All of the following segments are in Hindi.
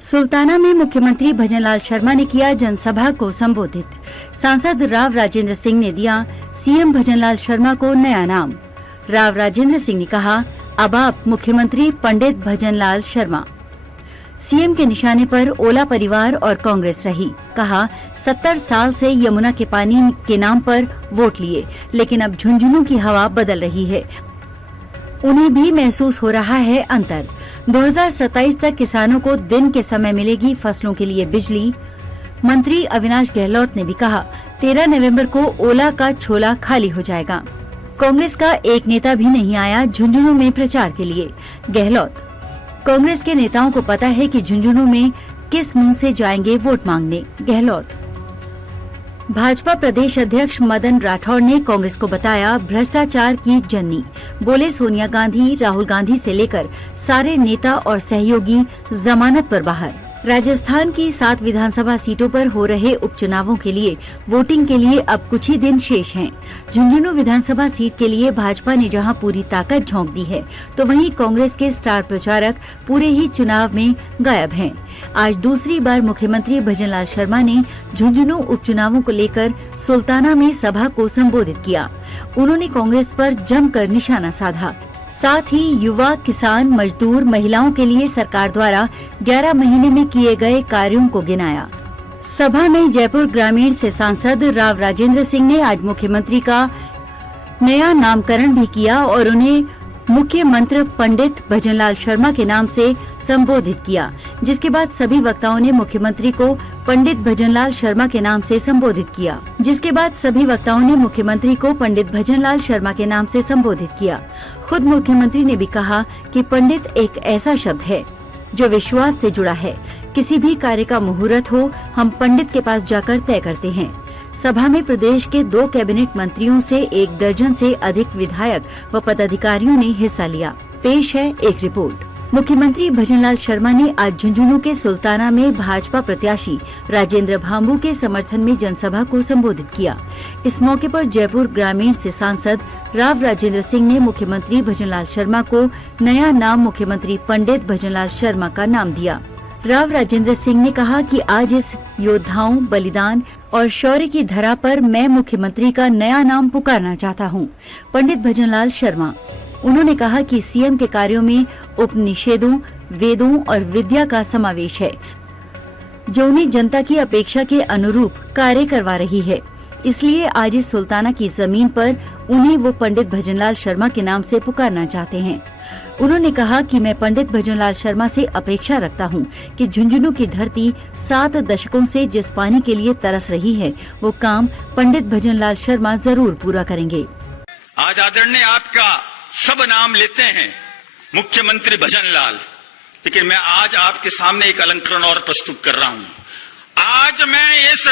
सुल्ताना में मुख्यमंत्री भजनलाल शर्मा ने किया जनसभा को संबोधित। सांसद राव राजेंद्र सिंह ने दिया सीएम भजनलाल शर्मा को नया नाम। राव राजेंद्र सिंह ने कहा, अब आप मुख्यमंत्री पंडित भजनलाल शर्मा। सीएम के निशाने पर ओला परिवार और कांग्रेस रही। कहा, 70 साल से यमुना के पानी के नाम पर वोट लिए, लेकिन अब झुंझुनू की हवा बदल रही है। उन्हें भी महसूस हो रहा है अंतर। 2027 तक किसानों को दिन के समय मिलेगी फसलों के लिए बिजली। मंत्री अविनाश गहलोत ने भी कहा, 13 नवंबर को ओला का छोला खाली हो जाएगा। कांग्रेस का एक नेता भी नहीं आया झुंझुनू में प्रचार के लिए। गहलोत, कांग्रेस के नेताओं को पता है कि झुंझुनू में किस मुंह से जाएंगे वोट मांगने। गहलोत। भाजपा प्रदेश अध्यक्ष मदन राठौड़ ने कांग्रेस को बताया भ्रष्टाचार की जननी। बोले, सोनिया गांधी, राहुल गांधी से लेकर सारे नेता और सहयोगी जमानत पर बाहर। राजस्थान की 7 विधानसभा सीटों पर हो रहे उपचुनावों के लिए वोटिंग के लिए अब कुछ ही दिन शेष हैं। झुंझुनू विधानसभा सीट के लिए भाजपा ने जहां पूरी ताकत झोंक दी है, तो वहीं कांग्रेस के स्टार प्रचारक पूरे ही चुनाव में गायब हैं। आज दूसरी बार मुख्यमंत्री भजनलाल शर्मा ने झुंझुनू उपचुनावों को लेकर सुल्ताना में सभा को संबोधित किया। उन्होंने कांग्रेस पर जमकर निशाना साधा। साथ ही युवा, किसान, मजदूर, महिलाओं के लिए सरकार द्वारा 11 महीने में किए गए कार्यों को गिनाया। सभा में जयपुर ग्रामीण से सांसद राव राजेंद्र सिंह ने आज मुख्यमंत्री का नया नामकरण भी किया और उन्हें मुख्य मंत्र पंडित भजनलाल शर्मा के नाम से संबोधित किया, जिसके बाद सभी वक्ताओं ने मुख्यमंत्री को पंडित भजनलाल शर्मा के नाम से संबोधित किया। खुद मुख्यमंत्री ने भी कहा कि पंडित एक ऐसा शब्द है जो विश्वास से जुड़ा है। किसी भी कार्य का मुहूर्त हो, हम पंडित के पास जाकर तय करते हैं। सभा में प्रदेश के 2 कैबिनेट मंत्रियों से 1 दर्जन से अधिक विधायक व पदाधिकारियों ने हिस्सा लिया। पेश है एक रिपोर्ट। मुख्यमंत्री भजनलाल शर्मा ने आज झुंझुनू के सुल्ताना में भाजपा प्रत्याशी राजेंद्र भांबू के समर्थन में जनसभा को संबोधित किया। इस मौके पर जयपुर ग्रामीण से सांसद राव राजेंद्र सिंह ने मुख्यमंत्री भजनलाल शर्मा को नया नाम मुख्यमंत्री पंडित भजनलाल शर्मा का नाम दिया। राव राजेंद्र सिंह ने कहा कि आज इस योद्धाओं, बलिदान और शौर्य की धरा पर मैं मुख्यमंत्री का नया नाम पुकारना चाहता हूं, पंडित भजनलाल शर्मा। उन्होंने कहा कि सीएम के कार्यों में उपनिषेधों, वेदों और विद्या का समावेश है, जो उन्हें जनता की अपेक्षा के अनुरूप कार्य करवा रही है। इसलिए आज इस सुल्ताना की जमीन पर उन्हें वो पंडित भजनलाल शर्मा के नाम से पुकारना चाहते हैं। उन्होंने कहा कि मैं पंडित भजनलाल शर्मा से अपेक्षा रखता हूं कि झुंझुनू की धरती 7 दशकों से जिस पानी के लिए तरस रही है, वो काम पंडित भजनलाल शर्मा जरूर पूरा करेंगे। आज आदरणीय आपका सब नाम लेते हैं, मुख्यमंत्री भजनलाल, लेकिन मैं आज आपके सामने एक अलंकरण और प्रस्तुत कर रहा हूं। आज मैं इस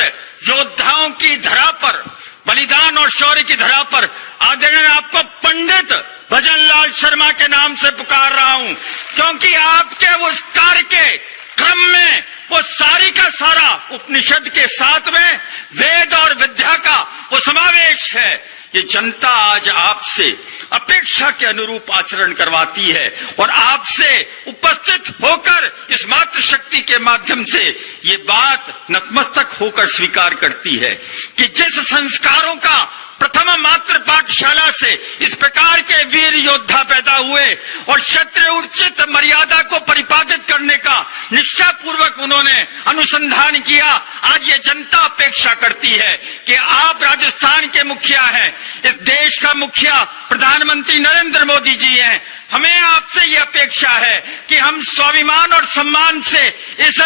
योद्धाओं की धरा पर, बलिदान और शौर्य की धरा पर आदरणीय आपको पंडित भजनलाल शर्मा के नाम से पुकार रहा हूं, क्योंकि आपके उस कार्य के क्रम में वो सारी का सारा उपनिषद के साथ में वेद और विद्या का वो समावेश है। ये जनता आज आपसे अपेक्षा के अनुरूप आचरण करवाती है और आपसे उपस्थित होकर इस मातृशक्ति के माध्यम से ये बात नतमस्तक होकर स्वीकार करती है कि जिस संस्कारों का प्रथम मातृ पाठशाला से इस प्रकार के वीर योद्धा पैदा हुए और क्षत्रिय उचित मर्यादा को परिपालित करने का निष्ठा पूर्वक उन्होंने अनुसंधान किया। आज ये जनता अपेक्षा करती है कि आप राजस्थान के मुखिया हैं, इस देश का मुखिया प्रधानमंत्री नरेंद्र मोदी जी हैं। हमें आपसे ये अपेक्षा है कि हम स्वाभिमान और सम्मान से इस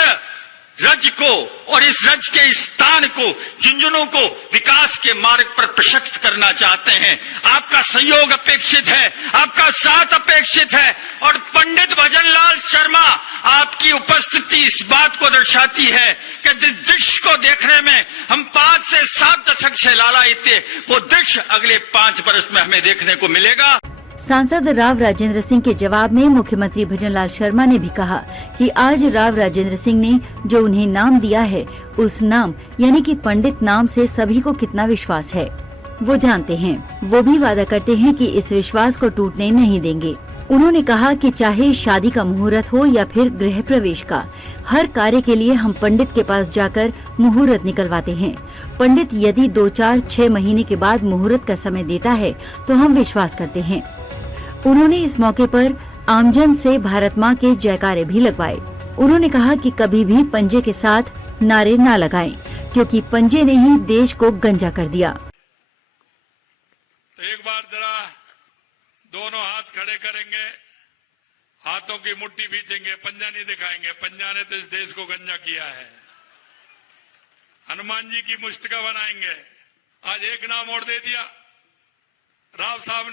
रज को और इस रज के स्थान को, झुंझुनू को विकास के मार्ग पर प्रशस्त करना चाहते हैं। आपका सहयोग अपेक्षित है, आपका साथ अपेक्षित है और पंडित भजनलाल शर्मा आपकी उपस्थिति इस बात को दर्शाती है कि जिस दृश्य को देखने में हम 5 से 7 दशक से लालायित थे, वो दृश्य अगले 5 वर्ष में हमें देखने को मिलेगा। सांसद राव राजेंद्र सिंह के जवाब में मुख्यमंत्री भजनलाल शर्मा ने भी कहा कि आज राव राजेंद्र सिंह ने जो उन्हें नाम दिया है, उस नाम यानी कि पंडित नाम से सभी को कितना विश्वास है वो जानते हैं। वो भी वादा करते हैं कि इस विश्वास को टूटने नहीं देंगे। उन्होंने कहा कि चाहे शादी का मुहूर्त हो या फिर गृह प्रवेश का, हर कार्य के लिए हम पंडित के पास जाकर मुहूर्त निकलवाते हैं। पंडित यदि 2, 4, 6 महीने के बाद मुहूर्त का समय देता है तो हम विश्वास करते हैं। उन्होंने इस मौके पर आमजन से भारत माँ के जयकारे भी लगवाए। उन्होंने कहा कि कभी भी पंजे के साथ नारे ना लगाएं, क्योंकि पंजे ने ही देश को गंजा कर दिया। तो एक बार जरा दोनों हाथ खड़े करेंगे, हाथों की मुट्ठी भींचेंगे, पंजा नहीं दिखाएंगे। पंजा ने तो इस देश को गंजा किया है। हनुमान जी की मुष्टिका बनाएंगे। आज एक नाम और दे दिया राव साहब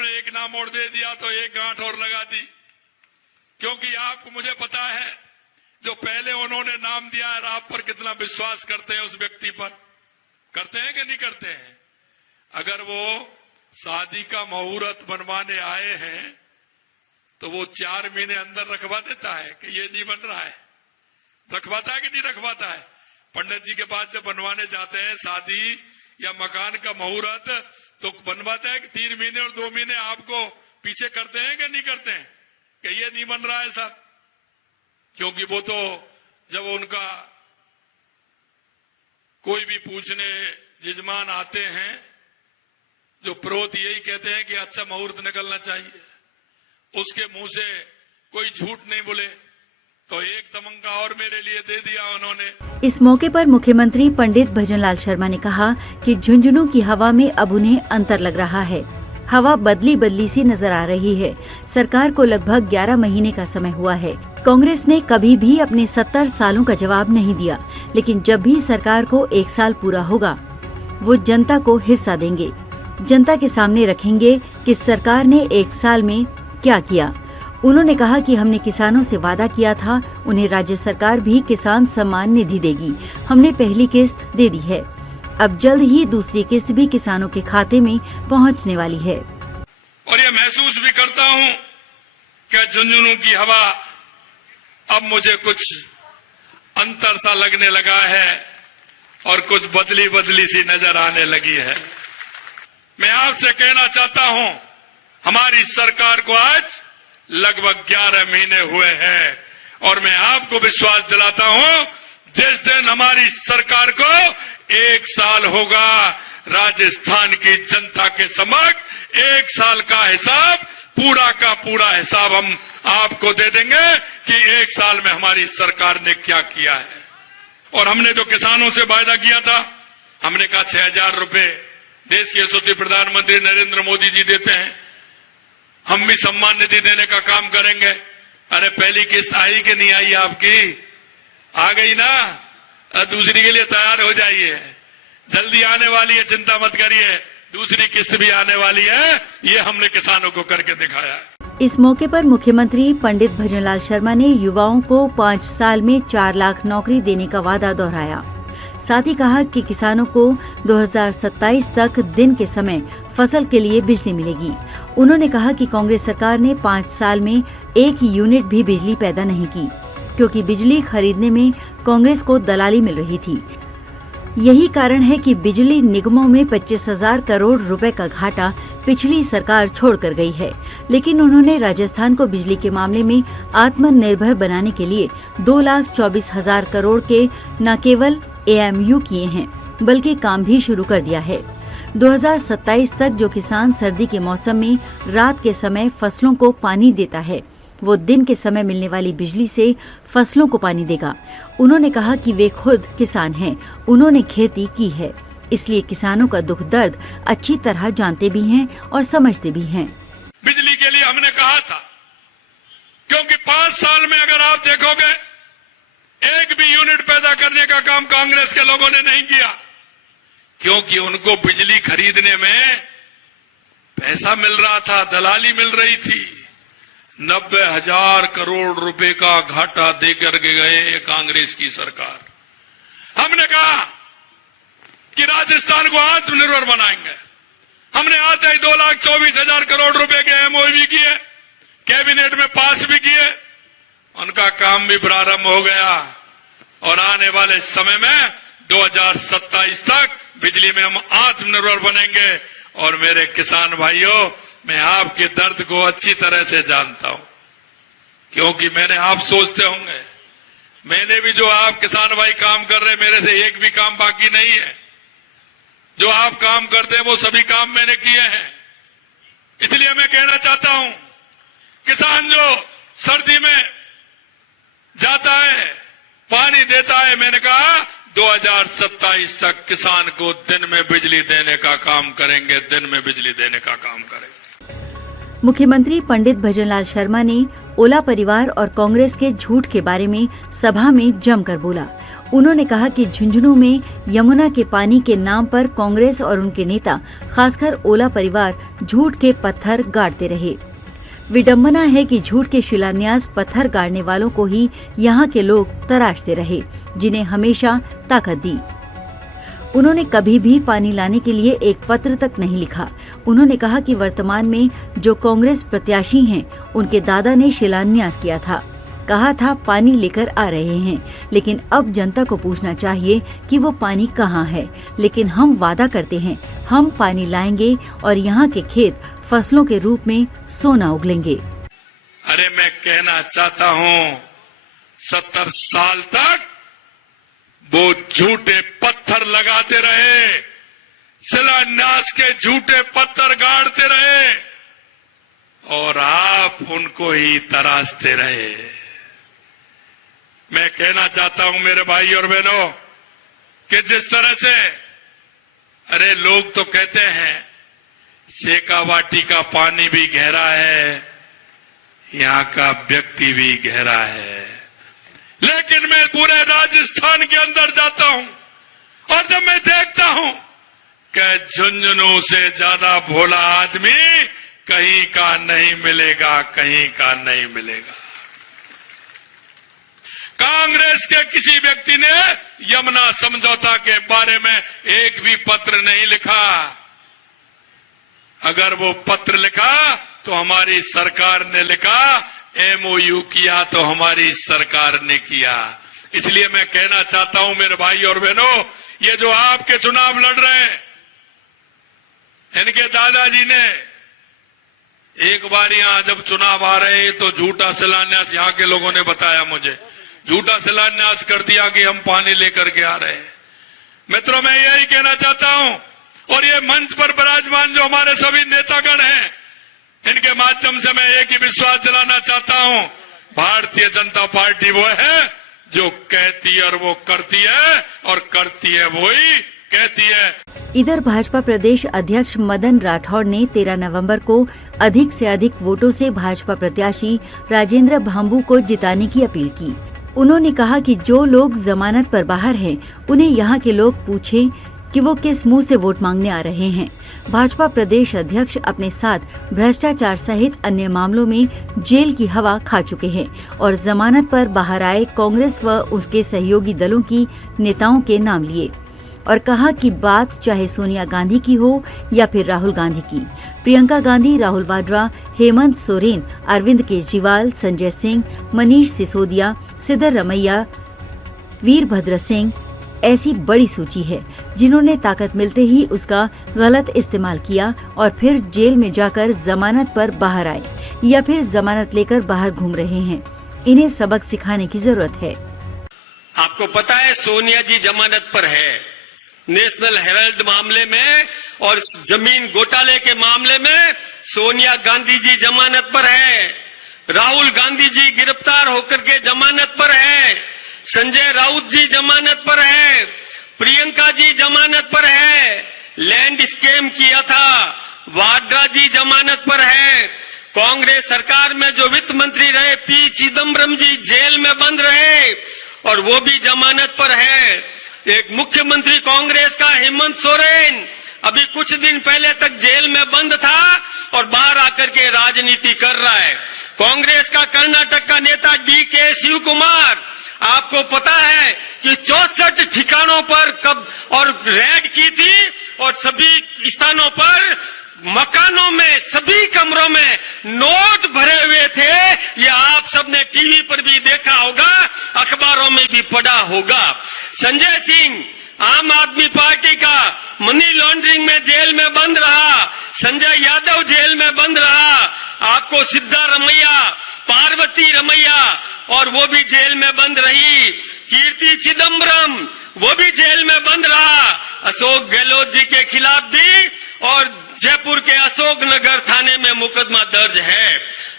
ने एक नाम और दे दिया तो एक गांठ और लगा दी। क्योंकि आपको मुझे पता है जो पहले उन्होंने नाम दिया है, आप पर कितना विश्वास करते हैं उस व्यक्ति पर। करते हैं कि नहीं करते हैं? अगर वो शादी का मुहूर्त बनवाने आए हैं तो वो 4 महीने अंदर रखवा देता है कि ये नहीं बन रहा है। रखवाता है कि नहीं रखवाता है? पंडित जी के पास जब बनवाने जाते हैं शादी या मकान का मुहूर्त तो बनवाते हैं कि 3 महीने और 2 महीने आपको पीछे करते हैं कि नहीं करते हैं कि ये नहीं बन रहा है साहब। क्योंकि वो तो जब उनका कोई भी पूछने जजमान आते हैं, जो पुरोहित यही कहते हैं कि अच्छा मुहूर्त निकलना चाहिए, उसके मुंह से कोई झूठ नहीं बोले, तो एक तमंगा और मेरे लिए दे दिया उन्होंने। इस मौके पर मुख्यमंत्री पंडित भजनलाल शर्मा ने कहा कि झुंझुनू की हवा में अब उन्हें अंतर लग रहा है। हवा बदली सी नजर आ रही है। सरकार को लगभग 11 महीने का समय हुआ है। कांग्रेस ने कभी भी अपने 70 सालों का जवाब नहीं दिया, लेकिन जब भी सरकार को 1 साल पूरा होगा, वो जनता को हिस्सा देंगे, जनता के सामने रखेंगे कि सरकार ने 1 साल में क्या किया। उन्होंने कहा कि हमने किसानों से वादा किया था, उन्हें राज्य सरकार भी किसान सम्मान निधि देगी। हमने पहली किस्त दे दी है, अब जल्द ही दूसरी किस्त भी किसानों के खाते में पहुंचने वाली है। और ये महसूस भी करता हूं कि झुंझुनू की हवा अब मुझे कुछ अंतर सा लगने लगा है और कुछ बदली सी नजर आने लगी है। मैं आपसे कहना चाहता हूं, हमारी सरकार को आज लगभग 11 महीने हुए हैं और मैं आपको विश्वास दिलाता हूं, जिस दिन हमारी सरकार को 1 साल होगा, राजस्थान की जनता के समक्ष 1 साल का हिसाब, पूरा का पूरा हिसाब हम आपको दे देंगे कि 1 साल में हमारी सरकार ने क्या किया है। और हमने जो किसानों से वायदा किया था, हमने कहा 6,000 रुपए देश के यशस्वी प्रधानमंत्री नरेंद्र मोदी जी देते हैं, हम भी सम्मान निधि देने का काम करेंगे। अरे पहली किस्त आई कि नहीं आई? आपकी आ गई ना? दूसरी के लिए तैयार हो जाइए, जल्दी आने वाली है, चिंता मत करिए, दूसरी किस्त भी आने वाली है। ये हमने किसानों को करके दिखाया है। इस मौके पर मुख्यमंत्री पंडित भजनलाल शर्मा ने युवाओं को 5 साल में 4 लाख नौकरी देने का वादा दोहराया। साथ ही कहा कि किसानों को 2027 तक दिन के समय फसल के लिए बिजली मिलेगी। उन्होंने कहा कि कांग्रेस सरकार ने 5 साल में 1 यूनिट भी बिजली पैदा नहीं की, क्योंकि बिजली खरीदने में कांग्रेस को दलाली मिल रही थी। यही कारण है कि बिजली निगमों में 25,000 करोड़ रुपए का घाटा पिछली सरकार छोड़कर गई है। लेकिन उन्होंने राजस्थान को बिजली के मामले में आत्मनिर्भर बनाने के लिए 2,24,000 करोड़ के न केवल AMU किए हैं, बल्कि काम भी शुरू कर दिया है। 2027 तक जो किसान सर्दी के मौसम में रात के समय फसलों को पानी देता है, वो दिन के समय मिलने वाली बिजली से फसलों को पानी देगा। उन्होंने कहा कि वे खुद किसान हैं, उन्होंने खेती की है, इसलिए किसानों का दुख दर्द अच्छी तरह जानते भी हैं और समझते भी हैं। बिजली के लिए हमने कहा था, क्योंकि 5 साल में अगर आप देखोगे 1 भी यूनिट पैदा करने का काम कांग्रेस के लोगों ने नहीं किया, क्योंकि उनको बिजली खरीदने में पैसा मिल रहा था, दलाली मिल रही थी। 90,000 करोड़ रुपए का घाटा देकर गए कांग्रेस की सरकार। हमने कहा कि राजस्थान को आत्मनिर्भर बनाएंगे। हमने आज ही 2,24,000 करोड़ रुपए के MOU किए, कैबिनेट में पास भी किए, उनका काम भी प्रारंभ हो गया और आने वाले समय में 2027 तक बिजली में हम आत्मनिर्भर बनेंगे। और मेरे किसान भाइयों, मैं आपके दर्द को अच्छी तरह से जानता हूं, क्योंकि मैंने आप सोचते होंगे मैंने भी जो आप किसान भाई काम कर रहे हैं, मेरे से एक भी काम बाकी नहीं है। जो आप काम करते हैं वो सभी काम मैंने किए हैं। इसलिए मैं कहना चाहता हूं, किसान जो सर्दी में जाता है, पानी देता है, मैंने कहा 2027 तक किसान को दिन में बिजली देने का काम करेंगे, दिन में बिजली देने का काम करेंगे। मुख्यमंत्री पंडित भजनलाल शर्मा ने ओला परिवार और कांग्रेस के झूठ के बारे में सभा में जमकर बोला। उन्होंने कहा कि झुंझुनू में यमुना के पानी के नाम पर कांग्रेस और उनके नेता, खासकर ओला परिवार, झूठ के पत्थर गाड़ते रहे। विडंबना है कि झूठ के शिलान्यास पत्थर गाड़ने वालों को ही यहाँ के लोग तराशते रहे, जिन्हें हमेशा ताकत दी। उन्होंने कभी भी पानी लाने के लिए एक पत्र तक नहीं लिखा। उन्होंने कहा कि वर्तमान में जो कांग्रेस प्रत्याशी हैं, उनके दादा ने शिलान्यास किया था, कहा था पानी लेकर आ रहे हैं, लेकिन अब जनता को पूछना चाहिए कि वो पानी कहाँ है। लेकिन हम वादा करते हैं, हम पानी लाएंगे और यहाँ के खेत फसलों के रूप में सोना उगलेंगे। अरे मैं कहना चाहता हूँ, 70 साल तक वो झूठे पत्थर लगाते रहे, शिलान्यास के झूठे पत्थर गाड़ते रहे और आप उनको ही तराशते रहे। मैं कहना चाहता हूं मेरे भाई और बहनों कि जिस तरह से, अरे लोग तो कहते हैं शेखावाटी का पानी भी गहरा है, यहाँ का व्यक्ति भी गहरा है, लेकिन मैं पूरे राजस्थान के अंदर जाता हूं और जब मैं देखता हूं कि झुंझुनू से ज्यादा भोला आदमी कहीं का नहीं मिलेगा, कहीं का नहीं मिलेगा। कांग्रेस के किसी व्यक्ति ने यमुना समझौता के बारे में एक भी पत्र नहीं लिखा। अगर वो पत्र लिखा तो हमारी सरकार ने लिखा, MOU किया तो हमारी सरकार ने किया। इसलिए मैं कहना चाहता हूं मेरे भाई और बहनों, ये जो आपके चुनाव लड़ रहे हैं, इनके दादाजी ने एक बार यहां जब चुनाव आ रहे तो झूठा शिलान्यास, यहां के लोगों ने बताया मुझे, झूठा शिलान्यास कर दिया कि हम पानी लेकर के आ रहे हैं। मित्रों, मैं यही कहना चाहता हूं और ये मंच पर विराजमान जो हमारे सभी नेतागण हैं, इनके माध्यम से मैं एक ही विश्वास दिलाना चाहता हूं, भारतीय जनता पार्टी वो है जो कहती है और वो करती है, और करती है वो ही कहती है। इधर भाजपा प्रदेश अध्यक्ष मदन राठौड़ ने 13 नवंबर को अधिक से अधिक वोटों से भाजपा प्रत्याशी राजेंद्र भांबू को जिताने की अपील की। उन्होंने कहा कि जो लोग जमानत पर बाहर हैं, उन्हें यहाँ के लोग पूछें कि वो किस मुंह से वोट मांगने आ रहे हैं। भाजपा प्रदेश अध्यक्ष अपने साथ भ्रष्टाचार सहित अन्य मामलों में जेल की हवा खा चुके हैं और जमानत पर बाहर आए कांग्रेस व उसके सहयोगी दलों की नेताओं के नाम लिए और कहा कि बात चाहे सोनिया गांधी की हो या फिर राहुल गांधी की, प्रियंका गांधी, राहुल वाड्रा, हेमंत सोरेन, अरविंद केजरीवाल, संजय सिंह, मनीष सिसोदिया, सिद्धरमैया, वीरभद्र सिंह, ऐसी बड़ी सूची है जिन्होंने ताकत मिलते ही उसका गलत इस्तेमाल किया और फिर जेल में जाकर जमानत पर बाहर आए या फिर जमानत लेकर बाहर घूम रहे हैं। इन्हें सबक सिखाने की जरूरत है। आपको पता है सोनिया जी जमानत पर है, नेशनल हेराल्ड मामले में और जमीन घोटाले के मामले में सोनिया गांधी जी जमानत पर है, राहुल गांधी जी गिरफ्तार होकर के जमानत पर है, संजय राउत जी जमानत पर है, प्रियंका जी जमानत पर है, लैंड स्कैम किया था वाड्रा जी जमानत पर है, कांग्रेस सरकार में जो वित्त मंत्री रहे पी चिदम्बरम जी जेल में बंद रहे और वो भी जमानत पर है। एक मुख्यमंत्री कांग्रेस का हेमंत सोरेन अभी कुछ दिन पहले तक जेल में बंद था और बाहर आकर के राजनीति कर रहा है। कांग्रेस का कर्नाटक का नेता DK शिव कुमार, आपको पता है कि 64 ठिकानों पर कब और रेड की थी और सभी स्थानों पर मकानों में सभी कमरों में नोट भरे हुए थे। ये आप सबने टीवी पर भी देखा होगा, अखबारों में भी पढ़ा होगा। संजय सिंह आम आदमी पार्टी का मनी लॉन्ड्रिंग में जेल में बंद रहा, संजय यादव जेल में बंद रहा, आपको सिद्धारमैया, पार्वती रमैया और वो भी जेल में बंद रही, कीर्ति चिदम्बरम वो भी जेल में बंद रहा, अशोक गहलोत जी के खिलाफ भी और जयपुर के अशोक नगर थाने में मुकदमा दर्ज है।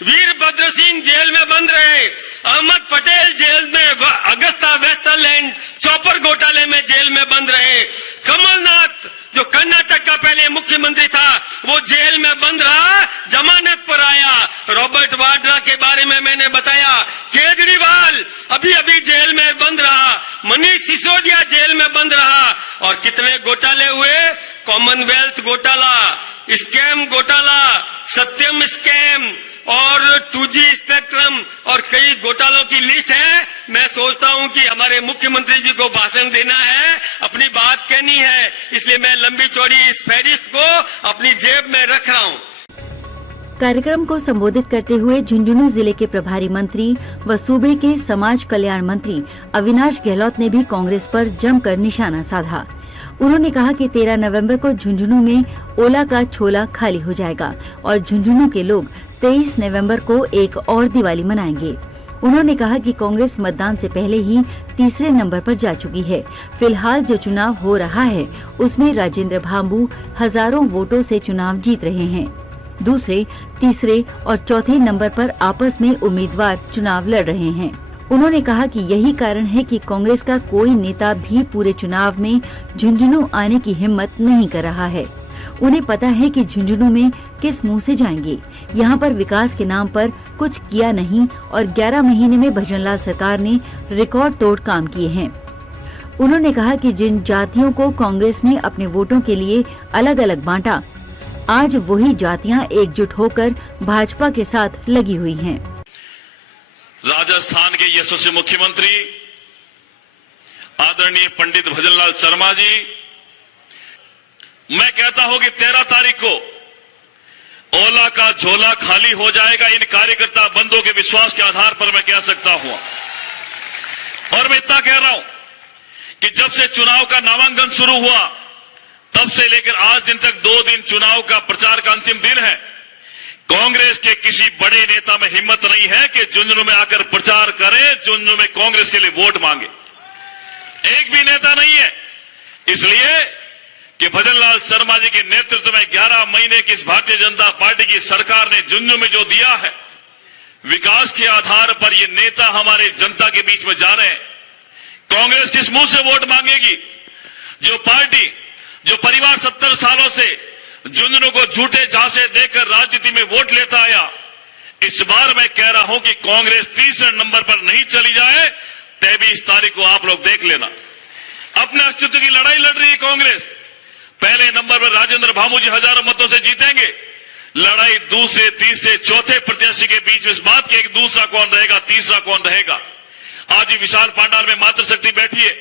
वीरभद्र सिंह जेल में बंद रहे, अहमद पटेल जेल में, अगस्ता वेस्टलैंड चौपर घोटाले में जेल में बंद रहे, कमलनाथ जो कर्नाटक का पहले मुख्यमंत्री था वो जेल में बंद रहा, जमानत पर आया। रॉबर्ट वाड्रा के बारे में मैंने बताया, केजरीवाल अभी अभी जेल में बंद रहा, मनीष सिसोदिया जेल में बंद रहा। और कितने घोटाले हुए, कॉमनवेल्थ घोटाला, स्कैम घोटाला, सत्यम स्कैम और 2G स्पेक्ट्रम और कई घोटालों की लिस्ट है। मैं सोचता हूं कि हमारे मुख्यमंत्री जी को भाषण देना है, अपनी बात कहनी है, इसलिए मैं लंबी चौड़ी इस फहरिस्त को अपनी जेब में रख रहा हूं। कार्यक्रम को संबोधित करते हुए झुंझुनू जिले के प्रभारी मंत्री व सूबे के समाज कल्याण मंत्री अविनाश गहलोत ने भी कांग्रेस पर जमकर निशाना साधा। उन्होंने कहा कि 13 नवंबर को झुंझुनू में ओला का छोला खाली हो जाएगा और झुंझुनू के लोग 23 नवंबर को एक और दिवाली मनाएंगे। उन्होंने कहा कि कांग्रेस मतदान से पहले ही तीसरे नंबर पर जा चुकी है। फिलहाल जो चुनाव हो रहा है उसमें राजेंद्र भांबू हजारों वोटों से चुनाव जीत रहे हैं। दूसरे, तीसरे और चौथे नंबर पर आपस में उम्मीदवार चुनाव लड़ रहे हैं। उन्होंने कहा कि यही कारण है कि कांग्रेस का कोई नेता भी पूरे चुनाव में झुंझुनू आने की हिम्मत नहीं कर रहा है। उन्हें पता है कि झुंझुनू में किस मुंह से जाएंगे। यहाँ पर विकास के नाम पर कुछ किया नहीं और 11 महीने में भजनलाल सरकार ने रिकॉर्ड तोड़ काम किए हैं। उन्होंने कहा कि जिन जातियों को कांग्रेस ने अपने वोटों के लिए अलग अलग बांटा, आज वही जातियां एकजुट होकर भाजपा के साथ लगी हुई हैं। राजस्थान के यशस्वी मुख्यमंत्री आदरणीय पंडित भजनलाल शर्मा जी, मैं कहता हूं कि 13 तारीख को ओला का झोला खाली हो जाएगा। इन कार्यकर्ता बंधुओं के विश्वास के आधार पर मैं कह सकता हूं। और मैं इतना कह रहा हूं कि जब से चुनाव का नामांकन शुरू हुआ तब से लेकर आज दिन तक 2 दिन चुनाव का प्रचार का अंतिम दिन है। कांग्रेस के किसी बड़े नेता में हिम्मत नहीं है कि झुंझुनू में आकर प्रचार करे, झुंझुनू में कांग्रेस के लिए वोट मांगे। एक भी नेता नहीं है। इसलिए कि भजनलाल शर्मा जी के नेतृत्व में 11 महीने की इस भारतीय जनता पार्टी की सरकार ने झुंझुनू में जो दिया है, विकास के आधार पर ये नेता हमारे जनता के बीच में जा रहे हैं। कांग्रेस किस मुंह से वोट मांगेगी? जो पार्टी, जो परिवार 70 सालों से झुंझुनू को झूठे झांसे देकर राजनीति में वोट लेता आया, इस बार मैं कह रहा हूं कि कांग्रेस तीसरे नंबर पर नहीं चली जाए। 23 तारीख को आप लोग देख लेना। अपने अस्तित्व की लड़ाई लड़ रही है कांग्रेस। पहले नंबर पर राजेंद्र भांबू जी हजारों मतों से जीतेंगे। लड़ाई दूसरे, तीसरे, चौथे प्रत्याशी के बीच इस बात की एक दूसरा कौन रहेगा, तीसरा कौन रहेगा। आज ही विशाल पांडाल में मातृशक्ति बैठी है।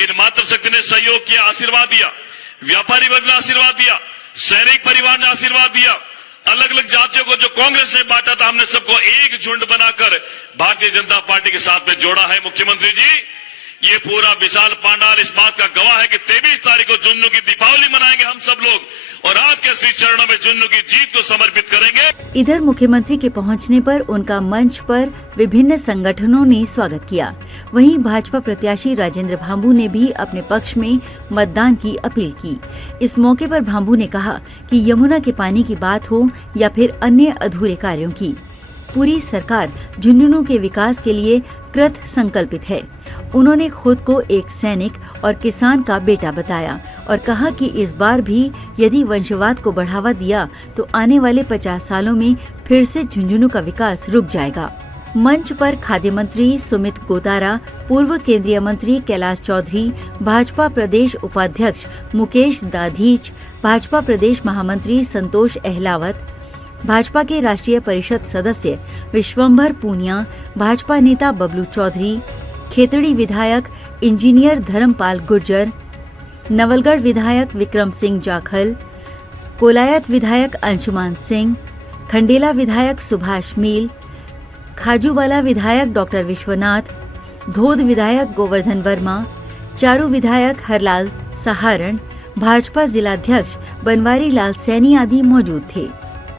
इन मातृशक्ति ने सहयोग किया, आशीर्वाद दिया। व्यापारी वर्ग ने आशीर्वाद दिया, सैनिक परिवार ने आशीर्वाद दिया। अलग अलग जातियों को जो कांग्रेस ने बांटा था, हमने सबको एक झुंड बनाकर भारतीय जनता पार्टी के साथ में जोड़ा है। मुख्यमंत्री जी, ये पूरा विशाल पांडाल इस बात का गवाह है कि 23 तारीख को झुंझुनू की दीपावली मनाएंगे हम सब लोग और आपके श्री चरणों में झुंझुनू की जीत को समर्पित करेंगे। इधर मुख्यमंत्री के पहुंचने पर उनका मंच पर विभिन्न संगठनों ने स्वागत किया। वहीं भाजपा प्रत्याशी राजेंद्र भांबू ने भी अपने पक्ष में मतदान की अपील की। इस मौके पर भांबू ने कहा कि यमुना के पानी की बात हो या फिर अन्य अधूरे कार्यों की, पूरी सरकार झुंझुनू के विकास के लिए कृत संकल्पित है। उन्होंने खुद को एक सैनिक और किसान का बेटा बताया और कहा कि इस बार भी यदि वंशवाद को बढ़ावा दिया तो आने वाले 50 सालों में फिर से झुंझुनू का विकास रुक जाएगा। मंच पर खाद्य मंत्री सुमित गोतारा, पूर्व केंद्रीय मंत्री कैलाश चौधरी, भाजपा प्रदेश उपाध्यक्ष मुकेश दाधीच, भाजपा प्रदेश महामंत्री संतोष अहलावत, भाजपा के राष्ट्रीय परिषद सदस्य विश्वंभर पूनिया, भाजपा नेता बबलू चौधरी, खेतड़ी विधायक इंजीनियर धर्मपाल गुर्जर, नवलगढ़ विधायक विक्रम सिंह जाखल, कोलायत विधायक अंशुमान सिंह, खंडेला विधायक सुभाष मील, खाजूवाला विधायक डॉक्टर विश्वनाथ, धोद विधायक गोवर्धन वर्मा, चारू विधायक हरलाल सहारण, भाजपा जिलाध्यक्ष बनवारी लाल सैनी आदि मौजूद थे।